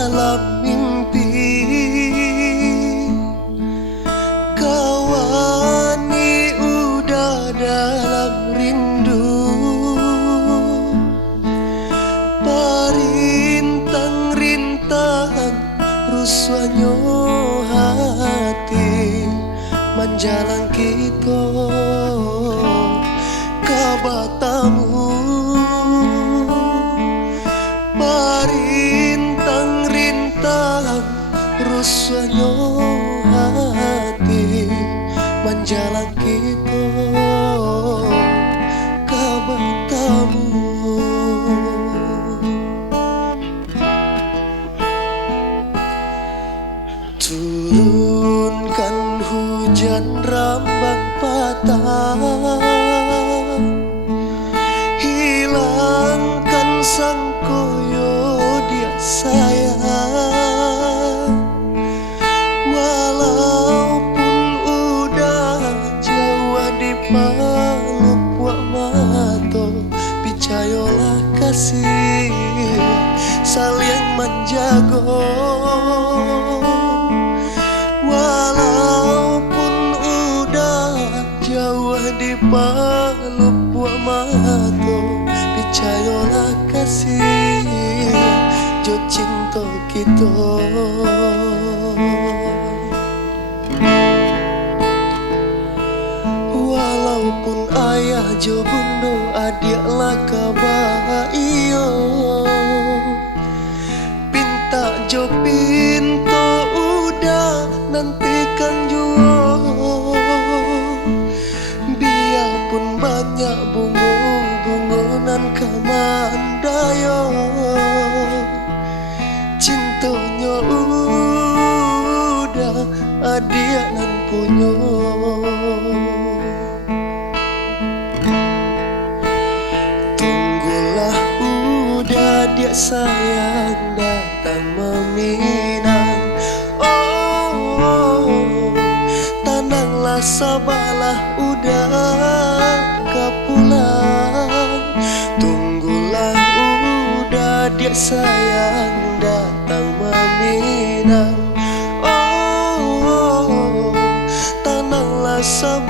dalam mimpi, kawani udah dalam rindu, parintang-rintangan ruswanya hati menjalang kita kabatamu, parintang-rintang ruswanya hati menjalang kita kabatamu. Turunkan hujan rambang patah, hilangkan sang koyo dia sayang. Walaupun udah jauh di peluk wak mato, percayalah kasih saling menjaga. Walaupun udah jauh di peluk buah mata, percayalah kasih jo cinta kita. Walaupun ayah jo bundo adik lah kabar iyo, pinta jo pintu nantikan jua, biarpun banyak bunga-bungonan kamandaya, cintanya udah adik nan punya. Tunggulah udah dia sayang datang meminang, sabarlah udah kepulang. Tunggulah udah dia sayang datang meminang. Tenanglah sabar.